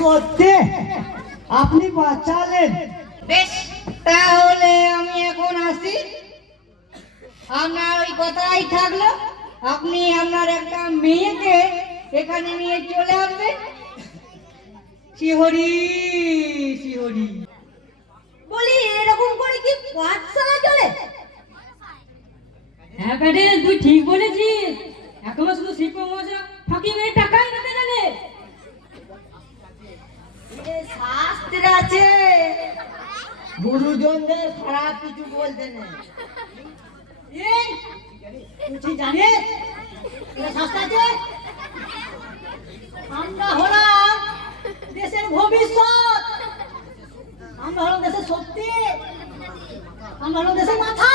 সত্যি? আপনি বাঁচালেন। বেশ তাহলে আমি এখন আসি। আপনার ওই কথাই থাকল। আপনি আপনার একটা মেয়েকে এখানে নিয়ে চলে আসবেন। শিহরি শিহরি। বলি এরকম করে কি পাঠশালা চলে? হ্যাঁ ব্যাটে তুই ঠিক বলেছিস। এখন শুধু শিক্ষক মহাশয় ফাঁকি মেরে টাকাই নিতে জানে এ শাস্ত্র আছে গুরুজনদের খারাপ কিছু বলতে নেই। এই জানিস? আছে? আমরা হলাম দেশের ভবিষ্যৎ। আমরা হলাম দেশের শক্তি। আমরা হলাম দেশের মাথা।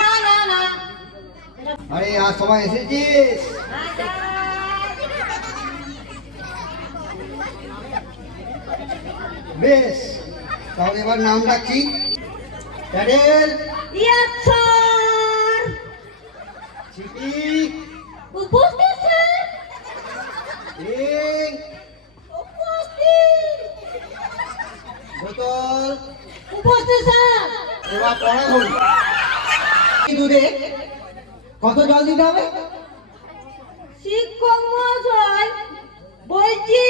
না না না। আরে আজ সবাই এসেছিস? বেশ। তাহলে এবার নাম ডাকছি প্যাডেল স্যার চিঠি উপস্থিত। Sir ring. উপস্থিত। বোতল। উপস্থিত স্যার। এবার পড়া হল। দূরে কত জল দিতে হবে? শিক্ষক মহাশয় বলছি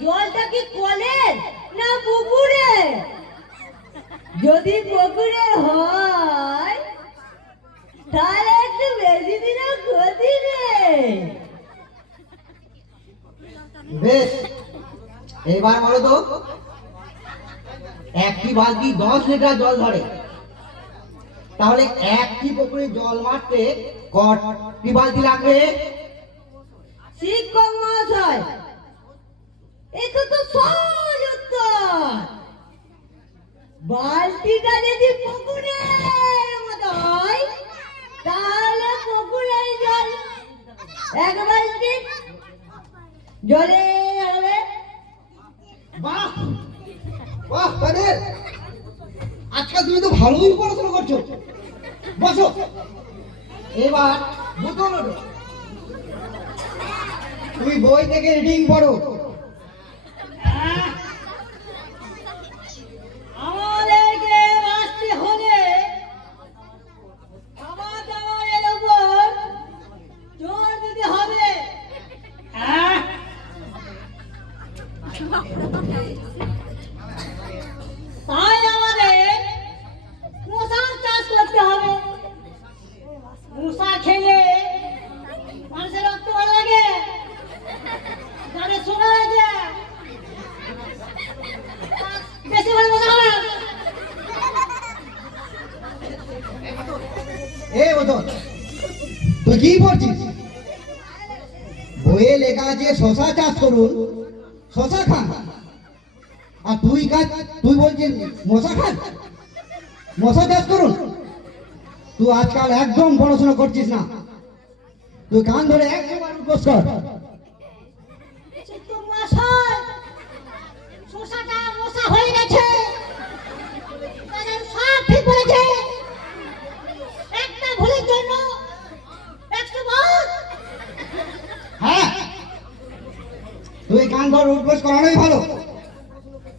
জলটা কি কলের না পুকুরে যদি পুকুরে হয় তাহলে একটু বেশি দিলে ক্ষতি নেই। বেশ এবার বলো তো একটি বালতি দশ লিটার জল ধরে। তাহলে একটি পুকুরে জল মারতে কটি বালতি লাগবে? শিক্ষক মহাশয় এটা তো সহজ উত্তর। বালতিটা যদি পুকুরের মতো হয় তাহলে পুকুরের জল। এক বালতি জলে হবে। বাহ বাহ কাদের আজকাল তুমি তো ভালোই পড়াশোনা করছ। বসো। এবার বোতল তুমি বই থেকে রিডিং পড়ো। বইয়ে লেখা আছে, শশা চাষ করুন। শশা খান। আর তুই কাজ, তুই বলছিস, মশা খান? মশা চাষ করুন। তুই আজকাল একদম পড়াশোনা করছিস না। তুই কান ধরে একবার উপোস শিক্ষক মশাই শসাটা মশা হয়ে গেছে তাদের সব ঠিক বলেছে একটা ভুলের জন্য একশো ভোট হ্যাঁ ধর উপোস করানোই ভালো।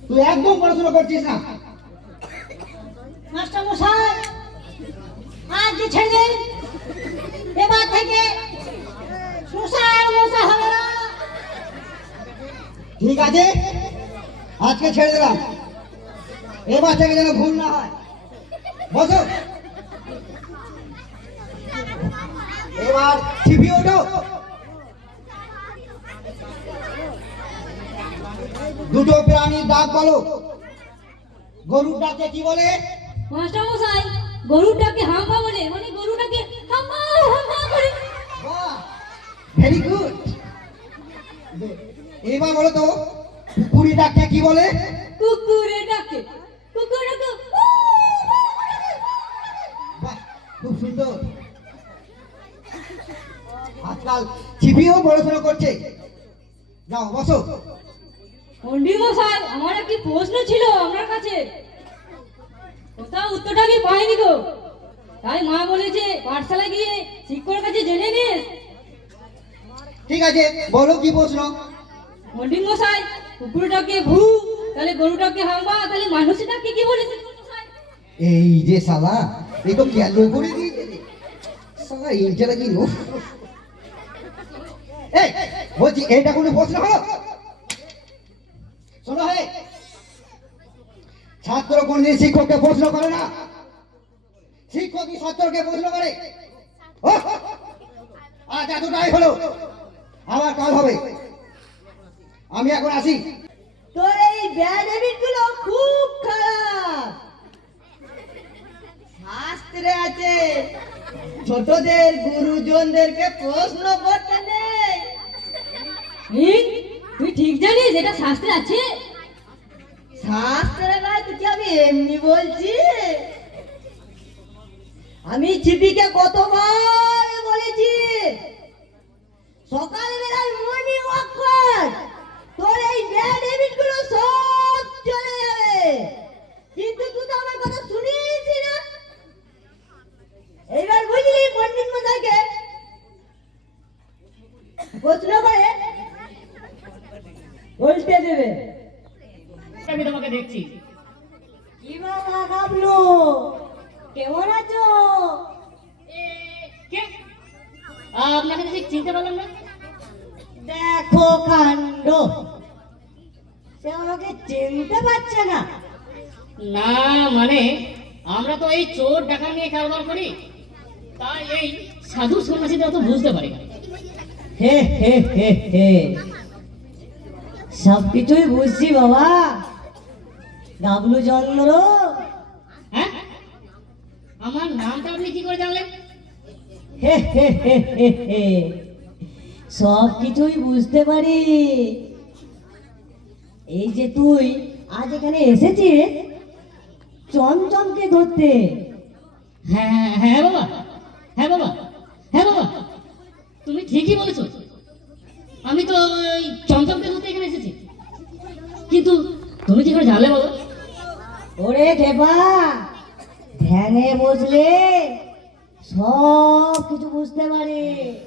তুই একদম পড়াশোনা করছিস না। মাস্টার মশাই আজ যে ছেড়ে এবার থেকে শসা আর মশা হবে না। ঠিক আছে আজকে ছেড়ে দিলাম। এবার থেকে যেন ভুল না হয়। বসো। এবার টিভি ওঠো। দুটো প্রাণীর ডাক বলো। গরুর ডাকে কি বলে? মাস্টার মশাই গরুটাকে হাম্পা বলে। মানে গরুটাকে হাম্পা হাম্পা করে। ভেরি গুড এবার বলো তো কুকুরি ডাকে কি বলে? কুকুরে ডাকে। বাহ খুব সুন্দর। আজকাল টিভিও পড়াশোনা করছে। যাও বসো। পন্ডিত মশাই আমার একটি প্রশ্ন ছিল আপনার কাছে। কোথাও উত্তরটা আমি পাইনি গো। তাই মা বলেছে পাঠশালায় গিয়ে শিক্ষকের কাছে জেনে নিস ঠিক আছে বলো কি প্রশ্ন? পন্ডিত মশাই কুকুরটাকে ভূ তাহলে গরুটাকে হাম্বা তাহলে মানুষটাকে কি বলেছে? এই যে শালা এই তো কেন করে দিয়েছে শালা ইন্টারভিউ উফ এই বলছি এটা কোনো প্রশ্ন হলো? ছাত্র কোনদিন শিক্ষককে প্রশ্ন করে না? শিক্ষকই ছাত্রকে প্রশ্ন করে। আজ এতটাই হলো। আবার কাল হবে। আমি এখন আসি। তোর এই ব্যাডগুলো খুব খারাপ। শাস্ত্রে আছে, ছোটদের গুরুজনদেরকে প্রশ্ন করতে নেই তুই ঠিক জানিস, এটা শাস্ত্রে আছে? শাস্ত্রে নাই তুই আমি এমনি বলছি? আমি চিপিকে কতবার বলেছি? সকালবেলায় মর্নিং ওয়াক কর তোর এই ব্যাড হ্যাবিটগুলো সব চলে যাবে কিন্তু তুই তো আমার কথা শুনিস না এইবার বুঝলি পণ্ডিত মশাইকে প্রশ্ন করে উল্টে দেবে আমি তোমাকে দেখছি কি বাবা গাবলু কেমন আছো এ, কে আপনাকে ঠিক চিনতে পারলাম না দেখো কাণ্ড। সে আমাকে চিনতে পারছে না। না মানে আমরা তো এই চোর ডাকা নিয়ে কারবার করি। তাই এই সাধু সন্ন্যাসীদের অত বুঝতে পারি না। হে হে হে হে। সব কিছুই বুঝছি বাবা। গাবলু চন্দ্র হ্যাঁ? আমার নামটা আপনি কি করে জানলেন? হে হে হে হে হে। সব কিছুই বুঝতে পারি। এই যে তুই আজ এখানে এসেছিস? চমচমকে ধরতে। হ্যাঁ হ্যাঁ হ্যাঁ বাবা। হ্যাঁ বাবা। হ্যাঁ বাবা। তুমি ঠিকই বলেছ। আমি তো ওই চমচমকে ধরতে এখানে এসেছি। কিন্তু তুমি কি করে জানলে বাবা ওরে খেপা ধ্যানে বসলে সব কিছু বুঝতে পারে। হ্যাঁ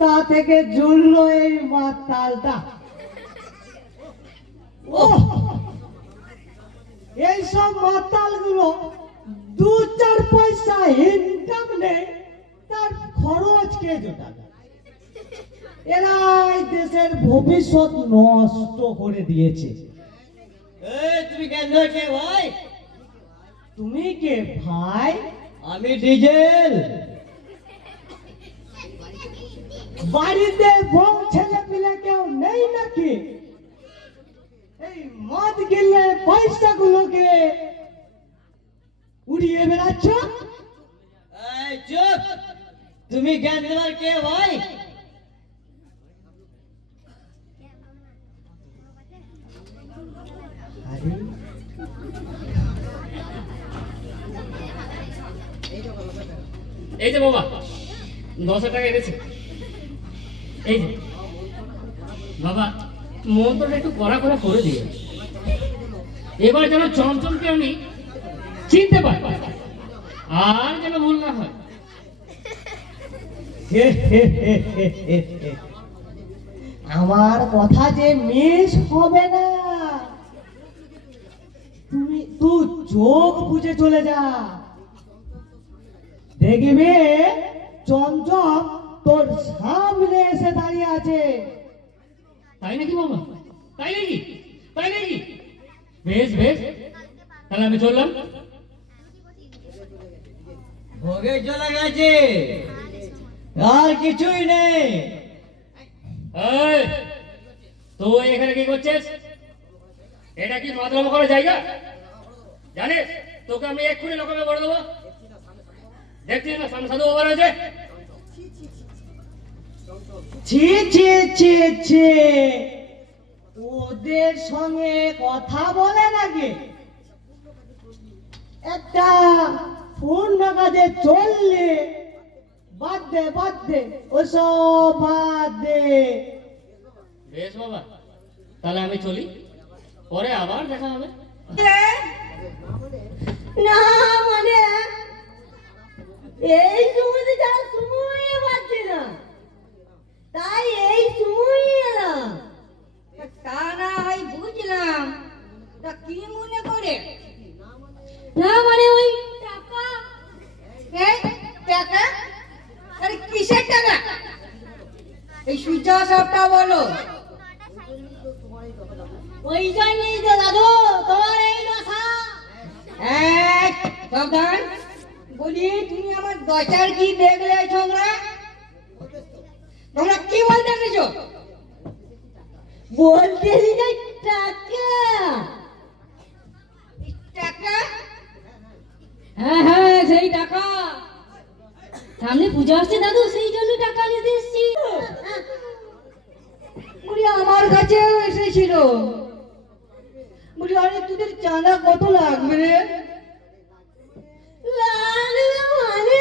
তা থেকে জুড়লো এই মাতালটা ও এইসব মাতালগুলো দু চার পয়সা ইনকাম নেই তার খরচ কে জোটাবে? এরাই দেশের ভবিষ্যৎ নষ্ট করে দিয়েছে। তুমি কেন কে ভাই? তুমি কে ভাই? আমি ডিজেল। বাড়িতে বউ ছেলে পিলে কেউ নেই নাকি? এই মদ গিলে পয়সা গুলোকে উড়িয়ে বেড়াচ্ছ? চুপ! তুমি জ্ঞান দেওয়ার কে ভাই? এই যে বাবা দশ হাজার টাকা এনেছে। এই যে, বাবা, মন্ত্রটা একটু কড়া করা করে এবার যেন চমচমকে আমি চিনতে পারি, আর যেন ভুল না হয়। আমার কথা যে মিস হবে না। তুমি তুই চোখ বুঝে চলে যা। দেখবে চমচম তোর সামনে এসে দাঁড়িয়ে আছে। তাই নাকি বাবা তাই নাকি? তাই নাকি? বেশ বেশ। তাহলে আমি চললাম। ভোগে চলে গেছে। আর কিছুই নেই। এই, তুই এখানে কি করছিস? এটা কি মাতলাম করার জায়গা? জানিস? তোকে আমি এক্ষুনি লোকাবে করে দেবো। দেখছিস না সামনে সাধু বাবা রয়েছে? ছি ছি ছি ছি। ওদের সঙ্গে কথা বলে নাকি একটা ফোন কাজে চললে বাদ দে বাদ দে ওসব বাদ দে বেশ বাবা তাহলে আমি চলি। পরে আবার দেখা হবে। না মানে এই সময়তে যাওয়ার সময় পাচ্ছি না। তাই এই সময় এলাম। তা বুঝলাম। তা কি মনে করে? না মানে ওই টাকা। টাকা? আরে কিসের টাকা? এই সূর্য সবটা বলো। ওই জন্যই তো দাদু তোমার এই দশা। এক সাবধান বলি তুমি আমার দশার কি দেখলে ছোকরা তোমরা কি বলতে এসেছ? বলতেছি যে টাকা। টাকা? হ্যাঁ হ্যাঁ সেই টাকা। সামনে পূজা আসছে দাদু সেই জন্য টাকা নিতে এসছি। বলি আমার কাছেও এসেছিল। বলি আরে তোদের চাঁদা কত লাগবে রে? লাগবে মানে?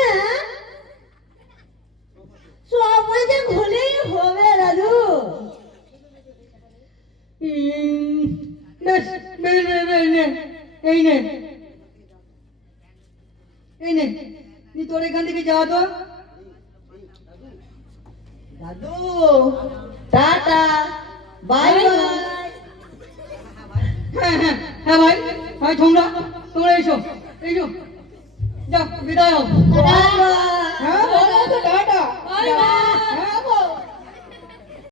সব মাঝে হলেই হবে দাদু বেশ বেশ বেশ নে এই নে। এই নে তুই তোর এখান থেকে যা তো। দাদু টাটা বাই বাই। হ্যাঁ হ্যাঁ হ্যাঁ ভাই ভাই তোমরা তোমরা এসো এসো। যা বিদায় হ্যাঁ টাটা। Volleyball!